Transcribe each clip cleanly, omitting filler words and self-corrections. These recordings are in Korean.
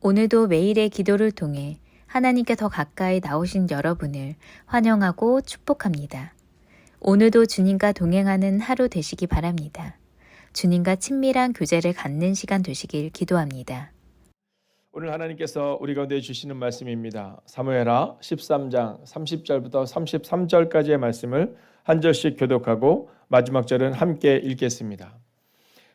오늘도 매일의 기도를 통해 하나님께 더 가까이 나오신 여러분을 환영하고 축복합니다. 오늘도 주님과 동행하는 하루 되시기 바랍니다. 주님과 친밀한 교제를 갖는 시간 되시길 기도합니다. 오늘 하나님께서 우리 가운데 주시는 말씀입니다. 사무엘하 13장 30절부터 33절까지의 말씀을 한 절씩 교독하고 마지막 절은 함께 읽겠습니다.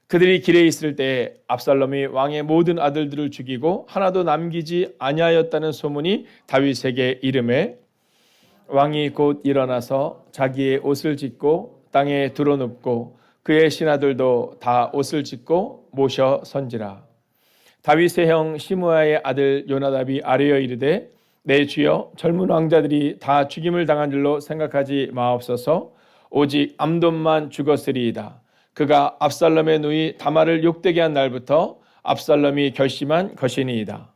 그들이 길에 있을 때에 압살롬이 왕의 모든 아들들을 죽이고 하나도 남기지 아니하였다는 소문이 다윗에게 이르매 왕이 곧 일어나서 자기의 옷을 찢고 땅에 드러눕고 그의 신하들도 다 옷을 찢고 모셔 선지라. 다윗의 형 시므아의 아들 요나답이 아뢰어 이르되 내 주여 젊은 왕자들이 다 죽임을 당한 줄로 생각하지 마옵소서. 오직 암돈만 죽었으리이다. 그가 압살롬의 누이 다말을 욕되게 한 날부터 압살롬이 결심한 것이니이다.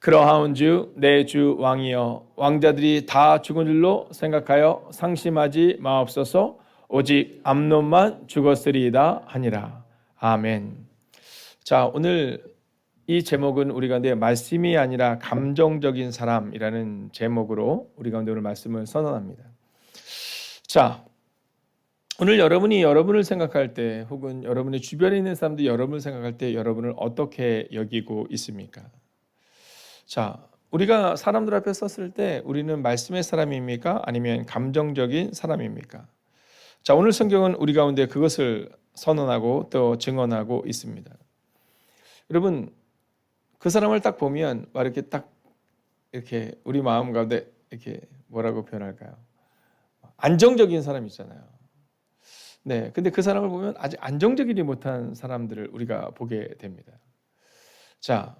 그러하온즉 내 주 왕이여 왕자들이 다 죽은 줄로 생각하여 상심하지 마옵소서. 오직 암논만 죽었으리이다 하니라. 아멘. 자, 오늘 이 제목은 우리 가운데 말씀이 아니라 감정적인 사람이라는 제목으로 우리 가운데 오늘 말씀을 선언합니다. 자, 오늘 여러분이 여러분을 생각할 때 혹은 여러분의 주변에 있는 사람들이 여러분을 생각할 때 여러분을 어떻게 여기고 있습니까? 자, 우리가 사람들 앞에 섰을 때 우리는 말씀의 사람입니까? 아니면 감정적인 사람입니까? 자, 오늘 성경은 우리 가운데 그것을 선언하고 또 증언하고 있습니다. 여러분, 그 사람을 딱 보면 이렇게 딱 이렇게 우리 마음 가운데 이렇게 뭐라고 표현할까요? 안정적인 사람 있잖아요. 네, 근데 그 사람을 보면 아직 안정적이지 못한 사람들을 우리가 보게 됩니다. 자,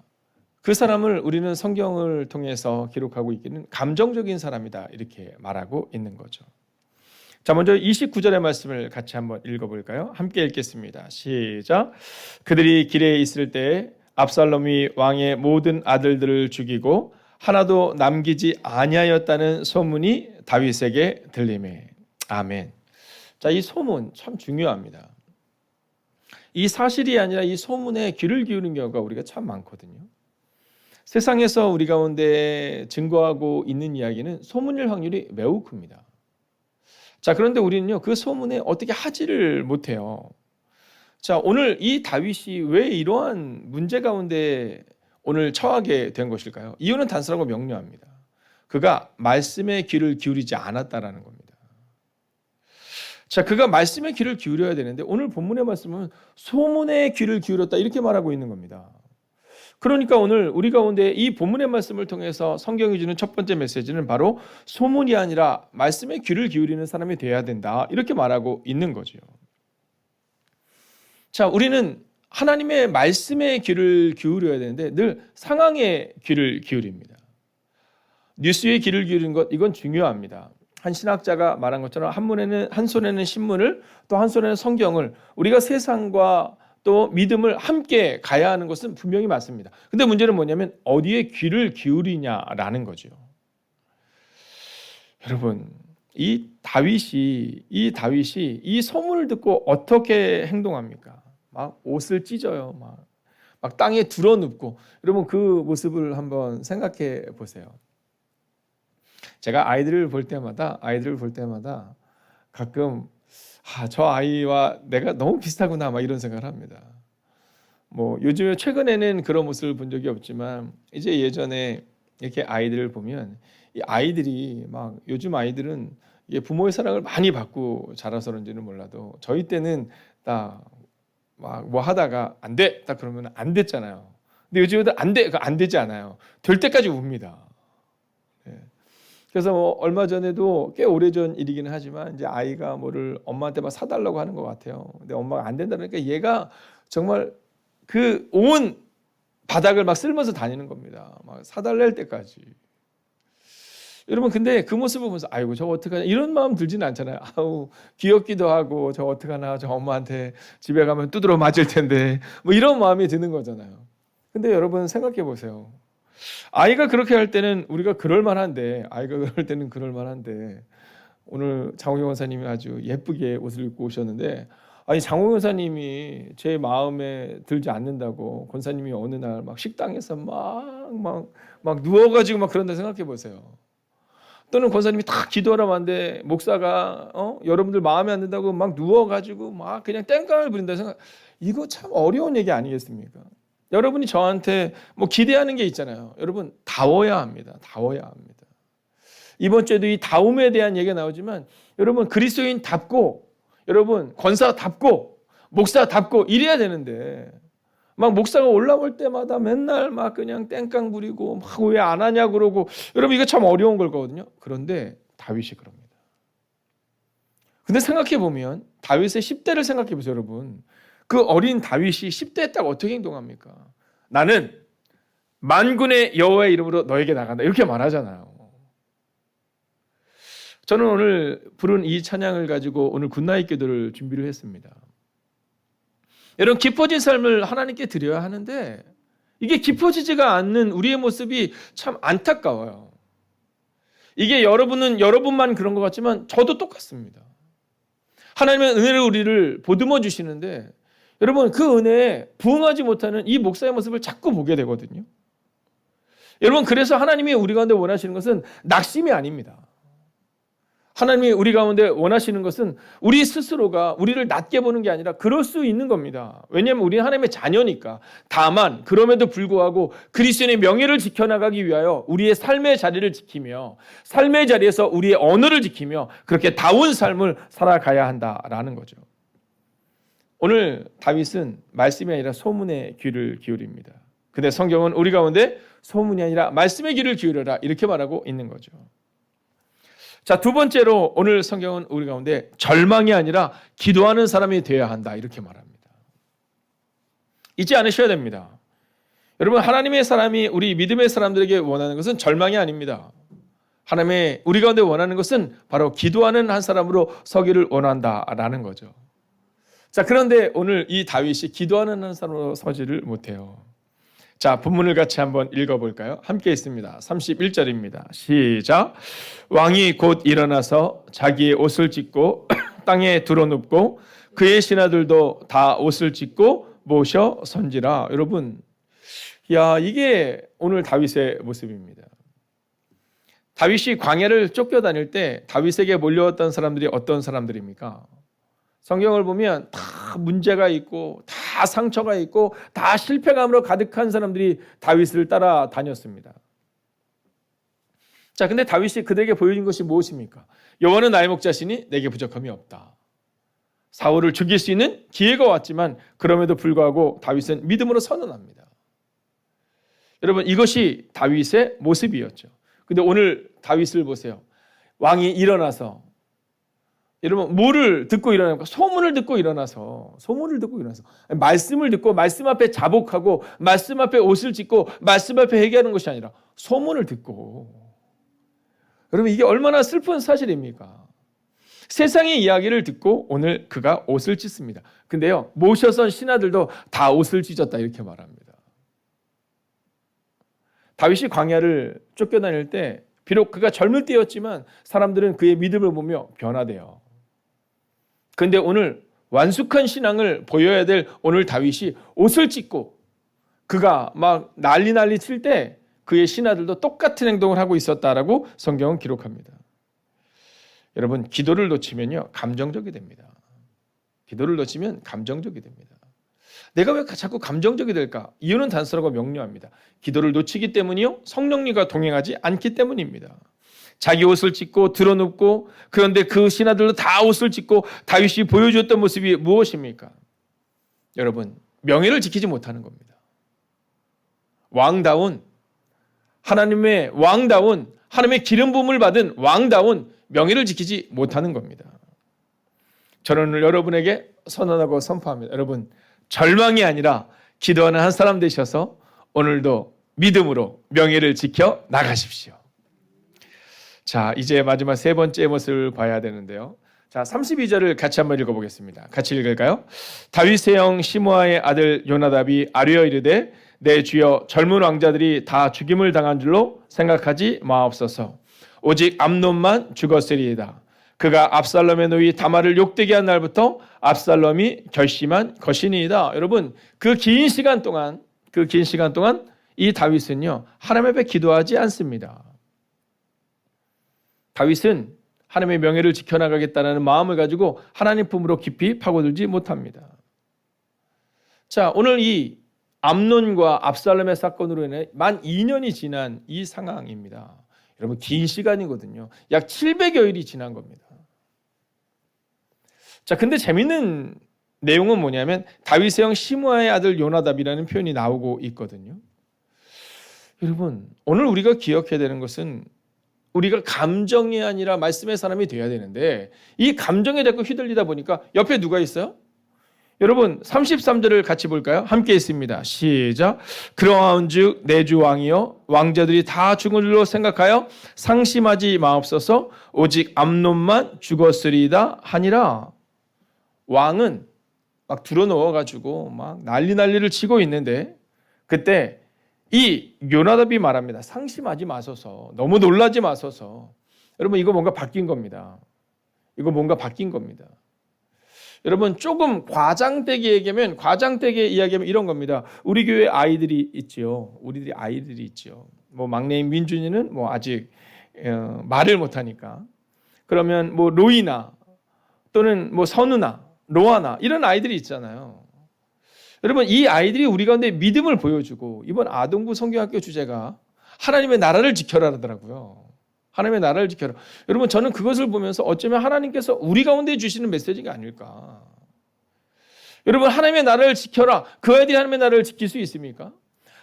그 사람을 우리는 성경을 통해서 기록하고 있기는 감정적인 사람이다 이렇게 말하고 있는 거죠. 자, 먼저 29절의 말씀을 같이 한번 읽어볼까요? 함께 읽겠습니다. 시작. 그들이 길에 있을 때 압살롬이 왕의 모든 아들들을 죽이고 하나도 남기지 아니하였다는 소문이 다윗에게 들리매. 아멘. 자, 이 소문 참 중요합니다. 이 사실이 아니라 이 소문에 귀를 기울이는 경우가 우리가 참 많거든요. 세상에서 우리 가운데 증거하고 있는 이야기는 소문일 확률이 매우 큽니다. 자, 그런데 우리는요, 그 소문에 어떻게 하지를 못해요. 자, 오늘 이 다윗이 왜 이러한 문제 가운데 오늘 처하게 된 것일까요? 이유는 단순하고 명료합니다. 그가 말씀에 귀를 기울이지 않았다라는 겁니다. 자, 그가 말씀에 귀를 기울여야 되는데 오늘 본문의 말씀은 소문에 귀를 기울였다 이렇게 말하고 있는 겁니다. 그러니까 오늘 우리 가운데 이 본문의 말씀을 통해서 성경이 주는 첫 번째 메시지는 바로 소문이 아니라 말씀에 귀를 기울이는 사람이 돼야 된다 이렇게 말하고 있는 거죠. 자, 우리는 하나님의 말씀에 귀를 기울여야 되는데 늘 상황에 귀를 기울입니다. 뉴스에 귀를 기울이는 것 이건 중요합니다. 한 신학자가 말한 것처럼 한 손에는 신문을 또 한 손에는 성경을 우리가 세상과 또 믿음을 함께 가야 하는 것은 분명히 맞습니다. 근데 문제는 뭐냐면 어디에 귀를 기울이냐라는 거죠. 여러분, 이 다윗이 이 소문을 듣고 어떻게 행동합니까? 막 옷을 찢어요. 막 땅에 드러눕고. 여러분 그 모습을 한번 생각해 보세요. 제가 아이들을 볼 때마다 가끔 저 아이와 내가 너무 비슷하구나 막 이런 생각을 합니다. 뭐 요즘에 최근에는 그런 모습을 본 적이 없지만 이제 예전에 이렇게 아이들을 보면 이 아이들이 막 요즘 아이들은 이게 부모의 사랑을 많이 받고 자라서 그런지는 몰라도 저희 때는 딱 막 뭐 하다가 안 돼! 딱 그러면 안 됐잖아요. 근데 요즘 애들 안 돼! 안 되지 않아요. 될 때까지 웁니다. 네. 그래서 뭐 얼마 전에도 꽤 오래전 일이기는 하지만 이제 아이가 뭐를 엄마한테 막 사달라고 하는 것 같아요. 근데 엄마가 안 된다니까 얘가 정말 그 온 바닥을 막 쓸면서 다니는 겁니다. 막 사달라 할 때까지. 여러분 근데 그 모습을 보면서 아이고 저거 어떡하냐 이런 마음 들지는 않잖아요. 아우 귀엽기도 하고 저 어떡하나 저 엄마한테 집에 가면 두드러 맞을 텐데 뭐 이런 마음이 드는 거잖아요. 근데 여러분 생각해 보세요. 아이가 그렇게 할 때는 우리가 그럴 만한데 오늘 장호경 원사님이 아주 예쁘게 옷을 입고 오셨는데 아니 장호 권사님이 제 마음에 들지 않는다고 권사님이 어느 날 막 식당에서 막 누워가지고 막 그런다 생각해 보세요. 또는 권사님이 다 기도하라고 하는데 목사가 여러분들 마음에 안 든다고 막 누워가지고 막 그냥 땡깡을 부린다 생각. 이거 참 어려운 얘기 아니겠습니까? 여러분이 저한테 뭐 기대하는 게 있잖아요. 여러분 다워야 합니다. 다워야 합니다. 이번 주에도 이 다움에 대한 얘기가 나오지만 여러분 그리스도인답고 여러분 권사답고 목사답고 이래야 되는데 막 목사가 올라올 때마다 맨날 막 그냥 땡깡 부리고 막 왜 안 하냐 그러고 여러분 이거 참 어려운 걸 거거든요. 그런데 다윗이 그럽니다. 근데 생각해 보면 다윗의 10대를 생각해 보세요, 여러분. 그 어린 다윗이 10대에 딱 어떻게 행동합니까? 나는 만군의 여호와의 이름으로 너에게 나간다. 이렇게 말하잖아요. 저는 오늘 부른 이 찬양을 가지고 오늘 굿나잇 기도를 준비를 했습니다. 여러분 깊어진 삶을 하나님께 드려야 하는데 이게 깊어지지가 않는 우리의 모습이 참 안타까워요. 이게 여러분은 여러분만 그런 것 같지만 저도 똑같습니다. 하나님의 은혜를 우리를 보듬어 주시는데 여러분 그 은혜에 부응하지 못하는 이 목사의 모습을 자꾸 보게 되거든요. 여러분 그래서 하나님이 우리 가운데 원하시는 것은 낙심이 아닙니다. 하나님이 우리 가운데 원하시는 것은 우리 스스로가 우리를 낮게 보는 게 아니라 그럴 수 있는 겁니다. 왜냐하면 우리는 하나님의 자녀니까. 다만 그럼에도 불구하고 그리스도인의 명예를 지켜나가기 위하여 우리의 삶의 자리를 지키며 삶의 자리에서 우리의 언어를 지키며 그렇게 다운 삶을 살아가야 한다라는 거죠. 오늘 다윗은 말씀이 아니라 소문에 귀를 기울입니다. 근데 성경은 우리 가운데 소문이 아니라 말씀의 귀를 기울여라 이렇게 말하고 있는 거죠. 자, 두 번째로 오늘 성경은 우리 가운데 절망이 아니라 기도하는 사람이 되어야 한다 이렇게 말합니다. 잊지 않으셔야 됩니다. 여러분 하나님의 사람이 우리 믿음의 사람들에게 원하는 것은 절망이 아닙니다. 하나님의 우리 가운데 원하는 것은 바로 기도하는 한 사람으로 서기를 원한다라는 거죠. 자, 그런데 오늘 이 다윗이 기도하는 한 사람으로 서지를 못해요. 자, 본문을 같이 한번 읽어볼까요? 함께 있습니다. 31절입니다. 시작. 왕이 곧 일어나서 자기의 옷을 찢고 땅에 드러눕고 그의 신하들도 다 옷을 찢고 모셔 선지라. 여러분, 이게 오늘 다윗의 모습입니다. 다윗이 광야를 쫓겨다닐 때 다윗에게 몰려왔던 사람들이 어떤 사람들입니까? 성경을 보면 다 문제가 있고 다 상처가 있고 다 실패감으로 가득한 사람들이 다윗을 따라다녔습니다. 자, 근데 다윗이 그들에게 보여준 것이 무엇입니까? 여호와는 나의 목자시니 내게 부족함이 없다. 사울을 죽일 수 있는 기회가 왔지만 그럼에도 불구하고 다윗은 믿음으로 선언합니다. 여러분 이것이 다윗의 모습이었죠. 근데 오늘 다윗을 보세요. 왕이 일어나서 여러분 뭐를 듣고 일어납니까? 소문을 듣고 일어나서 말씀을 듣고 말씀 앞에 자복하고 말씀 앞에 옷을 찢고 말씀 앞에 회개하는 것이 아니라 소문을 듣고. 여러분 이게 얼마나 슬픈 사실입니까? 세상의 이야기를 듣고 오늘 그가 옷을 찢습니다. 근데요 모셔선 신하들도 다 옷을 찢었다 이렇게 말합니다. 다윗이 광야를 쫓겨다닐 때 비록 그가 젊을 때였지만 사람들은 그의 믿음을 보며 변화돼요. 그런데 오늘 완숙한 신앙을 보여야 될 오늘 다윗이 옷을 찢고 그가 막 난리 칠 때 그의 신하들도 똑같은 행동을 하고 있었다라고 성경은 기록합니다. 여러분 기도를 놓치면요 감정적이 됩니다. 기도를 놓치면 감정적이 됩니다. 내가 왜 자꾸 감정적이 될까? 이유는 단순하고 명료합니다. 기도를 놓치기 때문이요 성령님과 동행하지 않기 때문입니다. 자기 옷을 찢고 드러눕고 그런데 그 신하들도 다 옷을 찢고 다윗이 보여주었던 모습이 무엇입니까? 여러분 명예를 지키지 못하는 겁니다. 왕다운 하나님의 기름 부음을 받은 왕다운 명예를 지키지 못하는 겁니다. 저는 오늘 여러분에게 선언하고 선포합니다. 여러분 절망이 아니라 기도하는 한 사람 되셔서 오늘도 믿음으로 명예를 지켜 나가십시오. 자, 이제 마지막 세 번째 모습을 봐야 되는데요. 자, 32절을 같이 한번 읽어보겠습니다. 같이 읽을까요? 다윗의 형 시므아의 아들 요나답이 아뢰어 이르되 내 주여 젊은 왕자들이 다 죽임을 당한 줄로 생각하지 마옵소서. 오직 암논만 죽었으리이다. 그가 압살롬의 노위 다말을 욕되게 한 날부터 압살롬이 결심한 것이니이다. 여러분, 그 긴 시간 동안 이 다윗은요, 하나님 앞에 기도하지 않습니다. 다윗은 하나님의 명예를 지켜나가겠다는 마음을 가지고 하나님 품으로 깊이 파고들지 못합니다. 자, 오늘 이 암논과 압살롬의 사건으로 인해 만 2년이 지난 이 상황입니다. 여러분, 긴 시간이거든요. 약 700여일이 지난 겁니다. 자, 근데 재밌는 내용은 뭐냐면 다윗의 형 시므아의 아들 요나답이라는 표현이 나오고 있거든요. 여러분, 오늘 우리가 기억해야 되는 것은 우리가 감정이 아니라 말씀의 사람이 돼야 되는데 이 감정에 자꾸 휘둘리다 보니까 옆에 누가 있어요? 여러분, 33절을 같이 볼까요? 함께 있습니다. 시작. 그러한즉 내 주 왕이여 왕자들이 다 죽은 줄로 생각하여 상심하지 마옵소서. 오직 암논만 죽었으리이다 하니라. 왕은 막 들어놓아가지고 막 난리를 치고 있는데 그때 이 요나답이 말합니다. 상심하지 마소서. 너무 놀라지 마소서. 여러분, 이거 뭔가 바뀐 겁니다. 여러분, 조금 과장되게 이야기하면 이런 겁니다. 우리 교회 아이들이 있지요. 뭐 막내인 민준이는 뭐 아직 말을 못하니까. 그러면 뭐 로이나 또는 뭐 선우나 로아나 이런 아이들이 있잖아요. 여러분, 이 아이들이 우리 가운데 믿음을 보여주고 이번 아동부 성경학교 주제가 하나님의 나라를 지켜라더라고요. 하나님의 나라를 지켜라. 여러분, 저는 그것을 보면서 어쩌면 하나님께서 우리 가운데 주시는 메시지가 아닐까. 여러분, 하나님의 나라를 지켜라. 그 아이들이 하나님의 나라를 지킬 수 있습니까?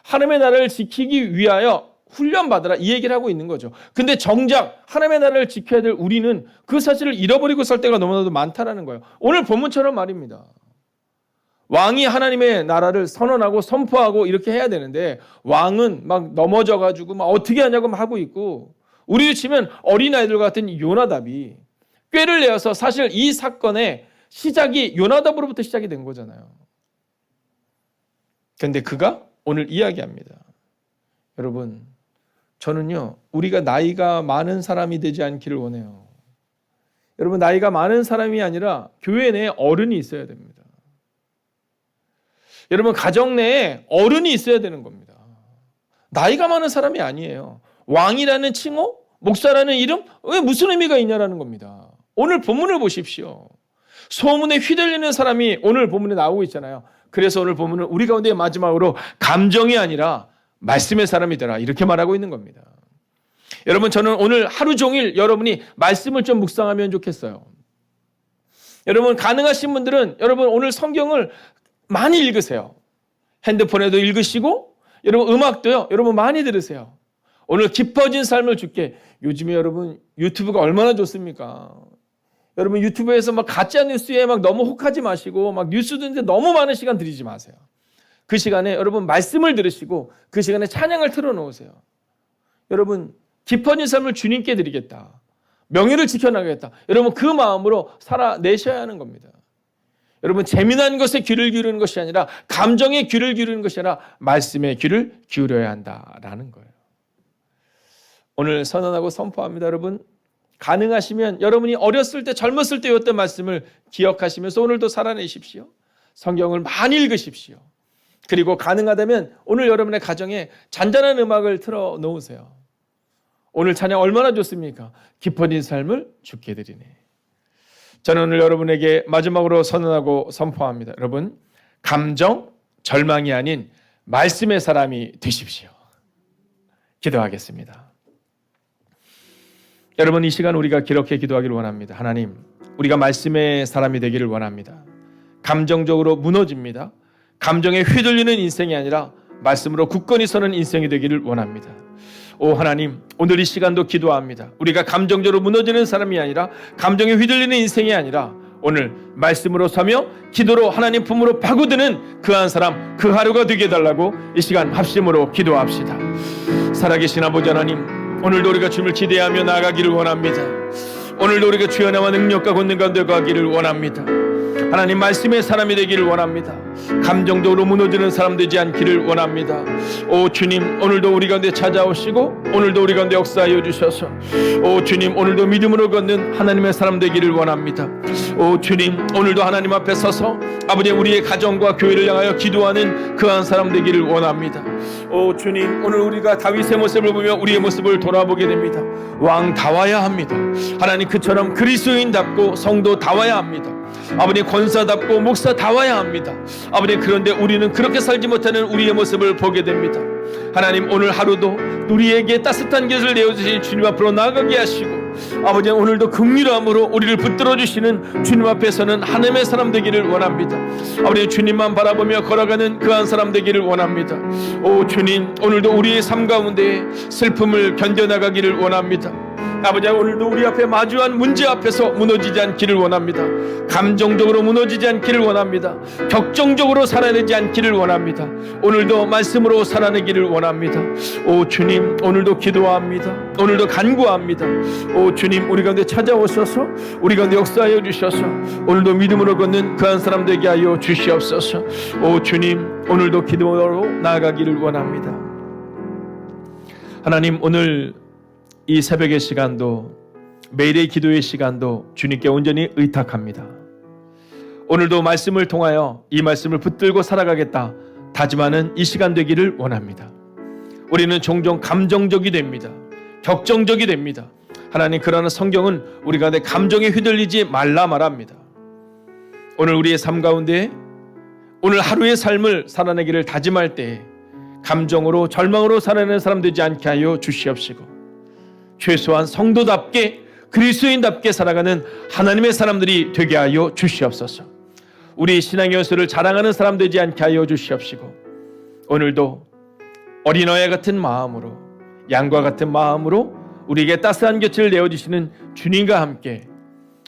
하나님의 나라를 지키기 위하여 훈련받으라 이 얘기를 하고 있는 거죠. 근데 정작 하나님의 나라를 지켜야 될 우리는 그 사실을 잃어버리고 살 때가 너무나도 많다라는 거예요. 오늘 본문처럼 말입니다. 왕이 하나님의 나라를 선언하고 선포하고 이렇게 해야 되는데 왕은 막 넘어져가지고 막 어떻게 하냐고 막 하고 있고, 우리로 치면 어린아이들 같은 요나답이 꾀를 내어서 사실 이 사건의 시작이 요나답으로부터 시작이 된 거잖아요. 그런데 그가 오늘 이야기합니다. 여러분, 저는요, 우리가 나이가 많은 사람이 되지 않기를 원해요. 여러분, 나이가 많은 사람이 아니라 교회 내에 어른이 있어야 됩니다. 여러분, 가정 내에 어른이 있어야 되는 겁니다. 나이가 많은 사람이 아니에요. 왕이라는 칭호, 목사라는 이름, 왜 무슨 의미가 있냐라는 겁니다. 오늘 본문을 보십시오. 소문에 휘둘리는 사람이 오늘 본문에 나오고 있잖아요. 그래서 오늘 본문은 우리 가운데 마지막으로 감정이 아니라 말씀의 사람이 되라 이렇게 말하고 있는 겁니다. 여러분, 저는 오늘 하루 종일 여러분이 말씀을 좀 묵상하면 좋겠어요. 여러분, 가능하신 분들은 여러분 오늘 성경을 많이 읽으세요. 핸드폰에도 읽으시고 여러분 음악도요, 여러분 많이 들으세요. 오늘 깊어진 삶을 줄게. 요즘에 여러분 유튜브가 얼마나 좋습니까? 여러분 유튜브에서 막 가짜 뉴스에 막 너무 혹하지 마시고 막 뉴스 듣는데 너무 많은 시간 들이지 마세요. 그 시간에 여러분 말씀을 들으시고 그 시간에 찬양을 틀어놓으세요. 여러분 깊어진 삶을 주님께 드리겠다. 명예를 지켜나가겠다. 여러분 그 마음으로 살아내셔야 하는 겁니다. 여러분, 재미난 것에 귀를 기울이는 것이 아니라 감정에 귀를 기울이는 것이 아니라 말씀에 귀를 기울여야 한다라는 거예요. 오늘 선언하고 선포합니다. 여러분, 가능하시면 여러분이 어렸을 때 젊었을 때였던 말씀을 기억하시면서 오늘도 살아내십시오. 성경을 많이 읽으십시오. 그리고 가능하다면 오늘 여러분의 가정에 잔잔한 음악을 틀어 놓으세요. 오늘 찬양 얼마나 좋습니까? 깊어진 삶을 주께 드리네. 저는 오늘 여러분에게 마지막으로 선언하고 선포합니다. 여러분, 감정, 절망이 아닌 말씀의 사람이 되십시오. 기도하겠습니다. 여러분, 이 시간 우리가 기록해 기도하기를 원합니다. 하나님, 우리가 말씀의 사람이 되기를 원합니다. 감정적으로 무너집니다. 감정에 휘둘리는 인생이 아니라 말씀으로 굳건히 서는 인생이 되기를 원합니다. 오 하나님, 오늘 이 시간도 기도합니다. 우리가 감정적으로 무너지는 사람이 아니라 감정에 휘둘리는 인생이 아니라 오늘 말씀으로 서며 기도로 하나님 품으로 파고드는 그 한 사람, 그 하루가 되게 해달라고 이 시간 합심으로 기도합시다. 살아계신 아버지 하나님, 오늘도 우리가 주님을 기대하며 나아가기를 원합니다. 오늘도 우리가 주의 나와 능력과 권능 가운데 가기를 원합니다. 하나님 말씀의 사람이 되기를 원합니다. 감정적으로 무너지는 사람 되지 않기를 원합니다. 오 주님, 오늘도 우리 가운데 찾아오시고 오늘도 우리 가운데 역사하여 주셔서 오 주님, 오늘도 믿음으로 걷는 하나님의 사람 되기를 원합니다. 오 주님, 오늘도 하나님 앞에 서서 아버지 우리의 가정과 교회를 향하여 기도하는 그한 사람 되기를 원합니다. 오 주님, 오늘 우리가 다윗의 모습을 보며 우리의 모습을 돌아보게 됩니다. 왕다워야 합니다. 하나님 그처럼 그리스도인답고 성도다워야 합니다. 아버님 권사답고 목사다워야 합니다. 아버님 그런데 우리는 그렇게 살지 못하는 우리의 모습을 보게 됩니다. 하나님 오늘 하루도 우리에게 따뜻한 곁을 내어주신 주님 앞으로 나아가게 하시고 아버지 오늘도 긍휼함으로 우리를 붙들어 주시는 주님 앞에서는 하나님의 사람 되기를 원합니다. 아버지 주님만 바라보며 걸어가는 그한 사람 되기를 원합니다. 오 주님, 오늘도 우리의 삶 가운데 슬픔을 견뎌나가기를 원합니다. 아버지 오늘도 우리 앞에 마주한 문제 앞에서 무너지지 않기를 원합니다. 감정적으로 무너지지 않기를 원합니다. 격정적으로 살아내지 않기를 원합니다. 오늘도 말씀으로 살아내기를 원합니다. 오 주님, 오늘도 기도합니다. 오늘도 간구합니다. 오 주님, 우리 가운데 찾아오셔서 우리 가운데 역사하여 주셔서 오늘도 믿음으로 걷는 그한 사람 되게 하여 주시옵소서. 오 주님, 오늘도 기도로 나아가기를 원합니다. 하나님, 오늘 이 새벽의 시간도 매일의 기도의 시간도 주님께 온전히 의탁합니다. 오늘도 말씀을 통하여 이 말씀을 붙들고 살아가겠다 다짐하는 이 시간 되기를 원합니다. 우리는 종종 감정적이 됩니다. 격정적이 됩니다. 하나님, 그러나 성경은 우리가 내 감정에 휘둘리지 말라 말합니다. 오늘 우리의 삶 가운데 오늘 하루의 삶을 살아내기를 다짐할 때 감정으로 절망으로 살아내는 사람 되지 않게 하여 주시옵시고 최소한 성도답게 그리스도인답게 살아가는 하나님의 사람들이 되게 하여 주시옵소서. 우리 신앙의 연수를 자랑하는 사람 되지 않게 하여 주시옵시고 오늘도 어린아이 같은 마음으로 양과 같은 마음으로 우리에게 따스한 곁을 내어주시는 주님과 함께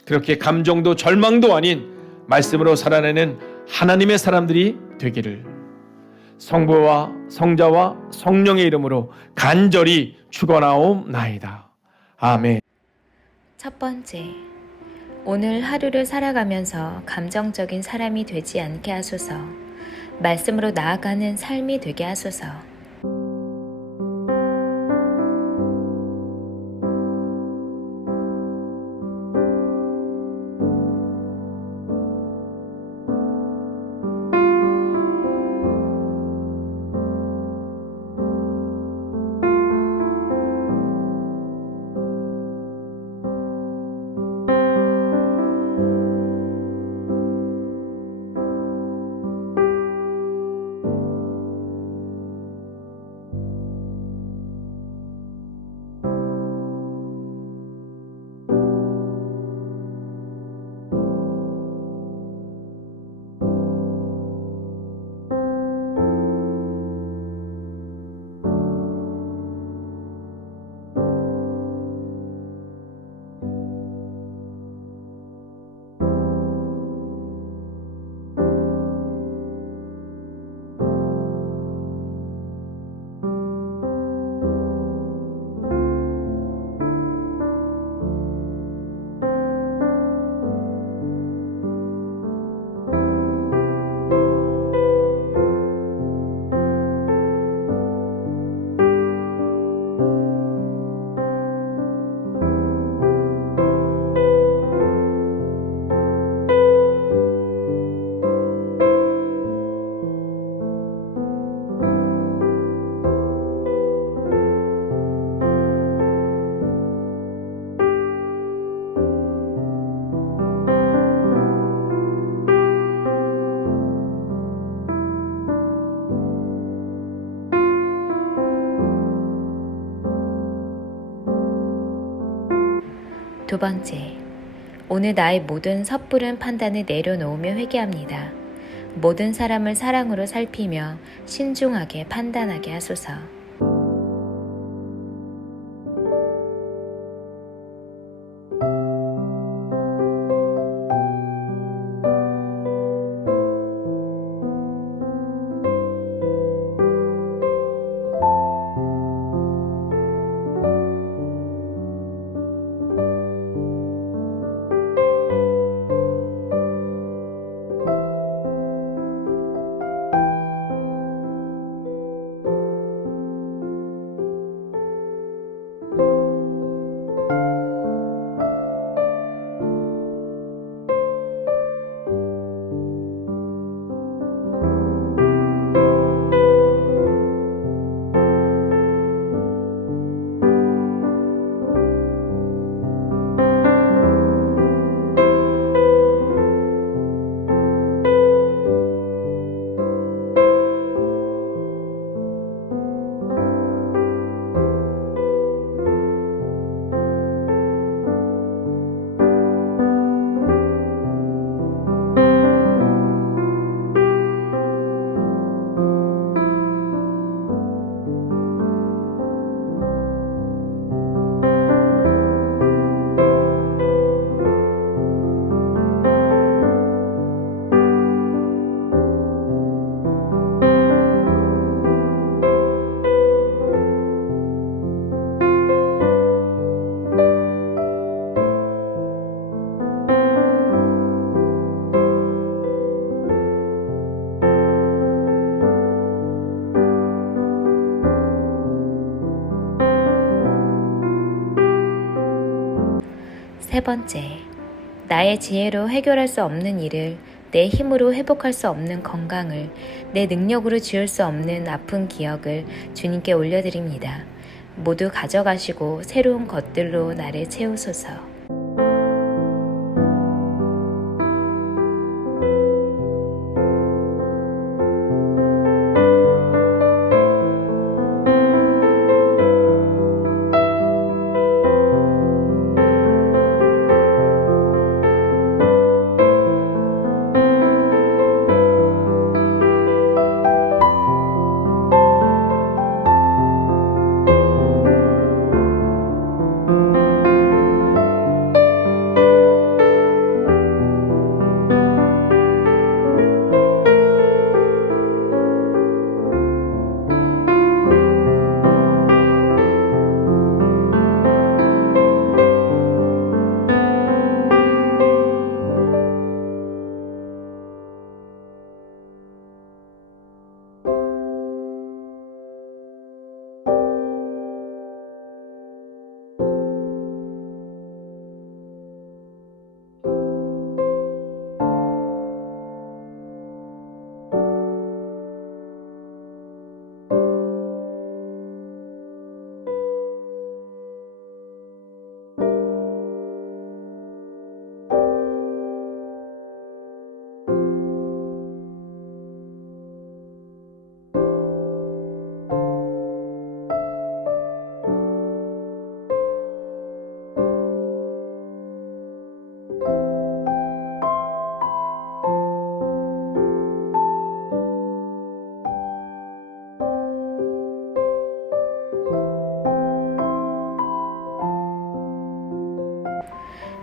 그렇게 감정도 절망도 아닌 말씀으로 살아내는 하나님의 사람들이 되기를 성부와 성자와 성령의 이름으로 간절히 축원하옵나이다. 아멘. 첫 번째, 오늘 하루를 살아가면서 감정적인 사람이 되지 않게 하소서. 말씀으로 나아가는 삶이 되게 하소서. 두 번째, 오늘 나의 모든 섣부른 판단을 내려놓으며 회개합니다. 모든 사람을 사랑으로 살피며 신중하게 판단하게 하소서. 세 번째, 나의 지혜로 해결할 수 없는 일을, 내 힘으로 회복할 수 없는 건강을, 내 능력으로 지울 수 없는 아픈 기억을 주님께 올려드립니다. 모두 가져가시고 새로운 것들로 나를 채우소서.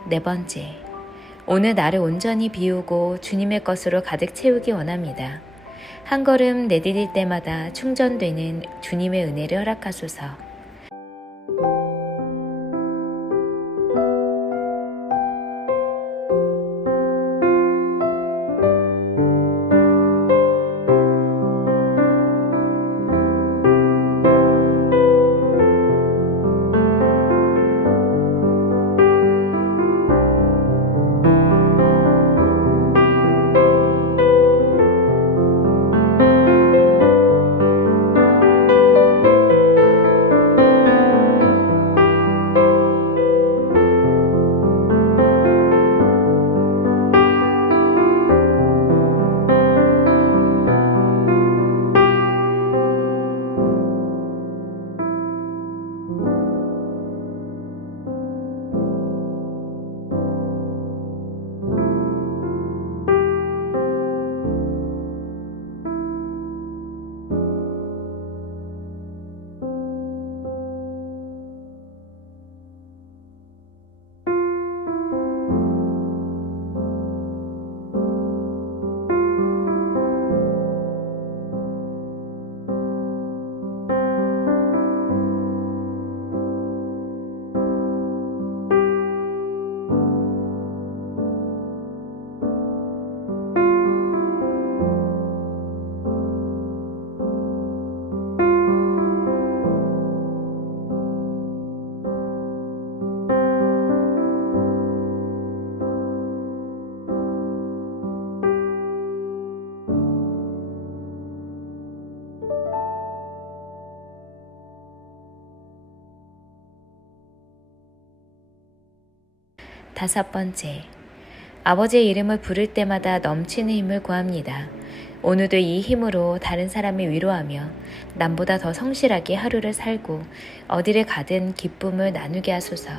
네 번째, 오늘 나를 온전히 비우고 주님의 것으로 가득 채우기 원합니다. 한 걸음 내디딜 때마다 충전되는 주님의 은혜를 허락하소서. 다섯 번째, 아버지의 이름을 부를 때마다 넘치는 힘을 구합니다. 오늘도 이 힘으로 다른 사람을 위로하며 남보다 더 성실하게 하루를 살고 어디를 가든 기쁨을 나누게 하소서.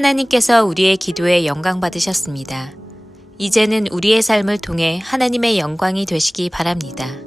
하나님께서 우리의 기도에 영광 받으셨습니다. 이제는 우리의 삶을 통해 하나님의 영광이 되시기 바랍니다.